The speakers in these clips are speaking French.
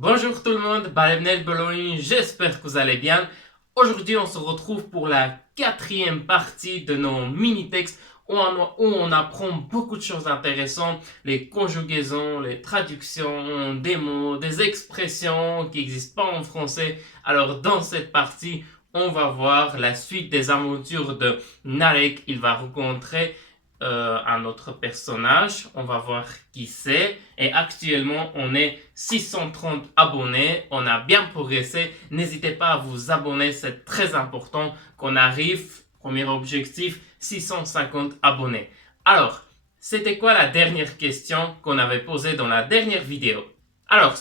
Bonjour tout le monde, Balebnel Beloin, j'espère que vous allez bien. Aujourd'hui, on se retrouve pour la quatrième partie de nos mini-textes où on apprend beaucoup de choses intéressantes, les conjugaisons, les traductions, des mots, des expressions qui n'existent pas en français. Alors, dans cette partie, on va voir la suite des aventures de Narek. Il va rencontrer un autre personnage. On va voir qui c'est. Et actuellement, on est 630 abonnés. On a bien progressé. N'hésitez pas à vous abonner. C'est très important qu'on arrive. Premier objectif, 650 abonnés. Alors, c'était quoi la dernière question qu'on avait posée dans la dernière vidéo? Alors,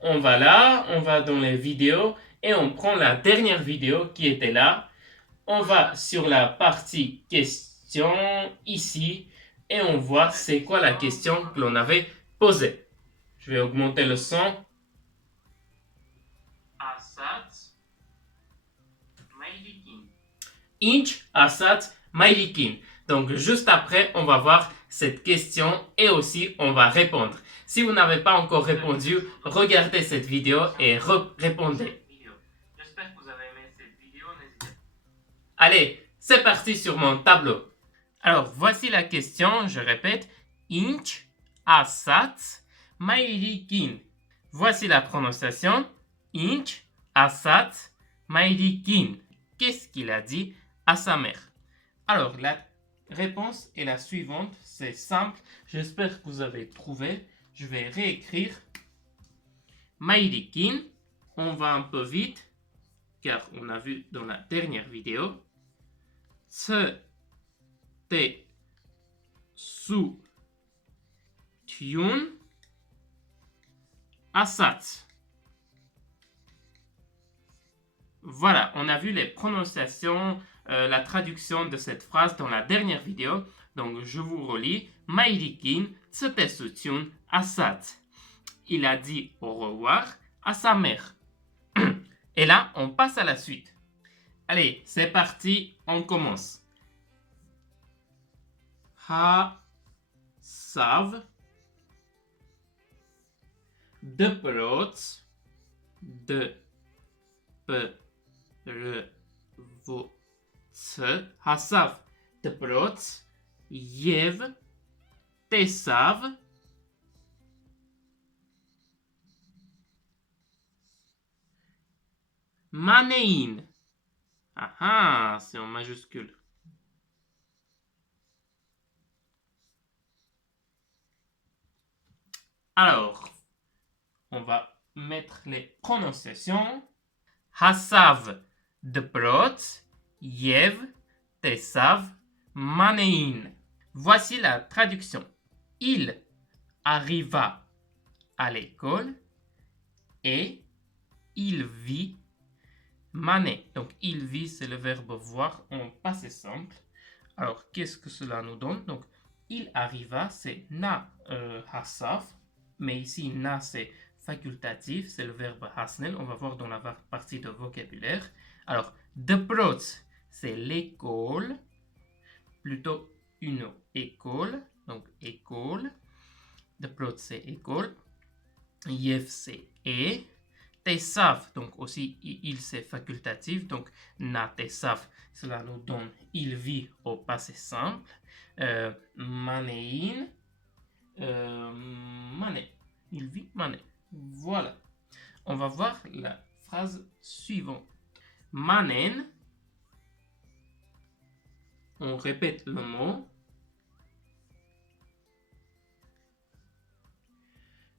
on va là, on va dans les vidéos et on prend la dernière vidéo qui était là. On va sur la partie question ici et on voit c'est quoi la question que l'on avait posée. Je vais augmenter le son. Asat Mailikin. Inch Asat Mailikin. Donc juste après, on va voir cette question et aussi on va répondre. Si vous n'avez pas encore répondu, regardez cette vidéo et répondez. J'espère que vous avez aimé cette vidéo. N'hésitez pas. Allez, c'est parti sur mon tableau. Alors, voici la question, je répète. Inch Asat Mailikin. Voici la prononciation. Inch Asat Mailikin. Qu'est-ce qu'il a dit à sa mère? Alors, la réponse est la suivante. C'est simple. J'espère que vous avez trouvé. Je vais réécrire. Mailikin. On va un peu vite, car on a vu dans la dernière vidéo. Te su Tyun Asat. Voilà, on a vu les prononciations, la traduction de cette phrase dans la dernière vidéo. Donc, je vous relis. Mailikin te su Tyun Asat. Il a dit au revoir à sa mère. Et là, on passe à la suite. Allez, c'est parti, on commence. Ha sav de prots de pe re vo tse hasav de prots yev tesav manein. Ah ah, c'est en majuscule. Alors, on va mettre les prononciations. Hasav de prot, yev, tesav, manein. Voici la traduction. Il arriva à l'école et il vit mané. Donc, il vit, c'est le verbe voir en passé simple. Alors, qu'est-ce que cela nous donne? Donc, il arriva, c'est na hasav, mais ici, na, c'est facultatif, c'est le verbe hasnel. On va voir dans la partie de vocabulaire. Alors, de prot, c'est l'école, plutôt une école, donc école. De prot, c'est école. Yev, c'est et. Tesav, donc aussi il c'est facultatif, donc na tesav, cela nous donne il vit au passé simple. Manein, mané, il vit mané. Voilà. On va voir la phrase suivante. Manen, on répète le mot.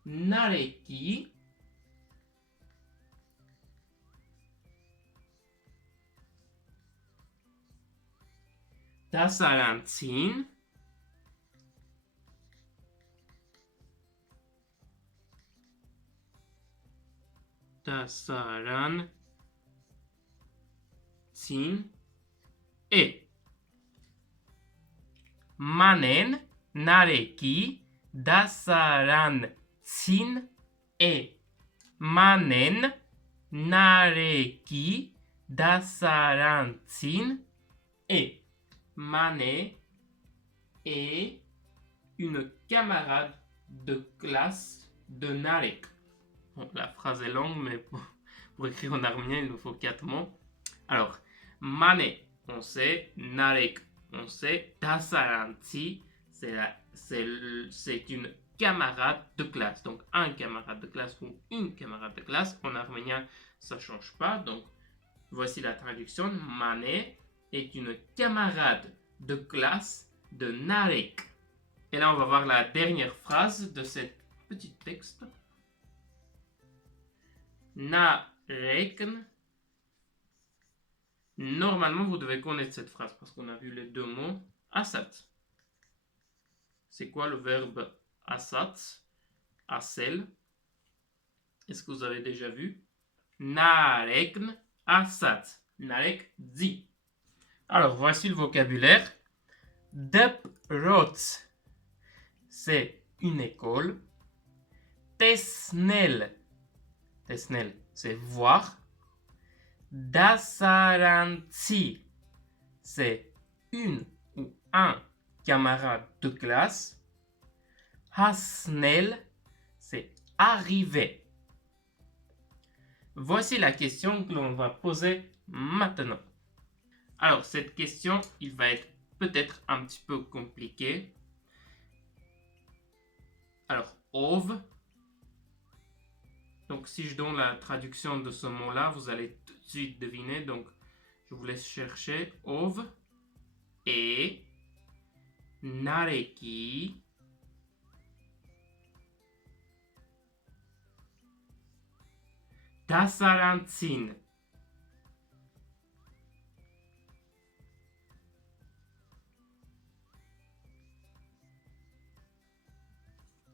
Nareki, Dasarantin, Dasarantin et Manen, Nareki, Dasarantin et Manen, Nareki, Dasarantin et Mané est une camarade de classe de Narek. Bon, la phrase phrase est longue, mais pour écrire en arménien, il nous faut 4 mots. Alors, mane, on sait. Narek, on sait. Dasaranti, c'est une camarade de classe. Donc, un camarade de classe ou une camarade de classe. En arménien, ça ne change pas. Donc, voici la traduction. Mane est une camarade de classe de Narek. Et là, on va voir la dernière phrase de ce petit texte. Narekn. Normalement, vous devez connaître cette phrase parce qu'on a vu les 2 mots. Asat. C'est quoi le verbe asat? Asel. Est-ce que vous avez déjà vu? Narekn asat. Narek dit. Alors, voici le vocabulaire. Deprot, c'est une école. Tesnel, c'est voir. Dasaranti, c'est une ou un camarade de classe. Hasnel, c'est arriver. Voici la question que l'on va poser maintenant. Alors, cette question, il va être peut-être un petit peu compliqué. Alors, ov. Donc, si je donne la traduction de ce mot-là, vous allez tout de suite deviner. Donc, je vous laisse chercher. Ov et nareki. Dasarantin.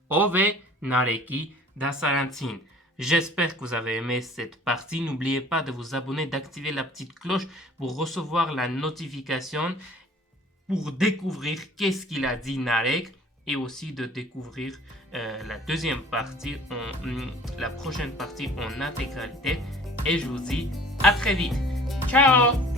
Ove nareki dasarantin. J'espère que vous avez aimé cette partie. N'oubliez pas de vous abonner, d'activer la petite cloche pour recevoir la notification, pour découvrir qu'est-ce qu'il a dit Narek et aussi de découvrir la deuxième partie, la prochaine partie en intégralité. Et je vous dis à très vite. Ciao!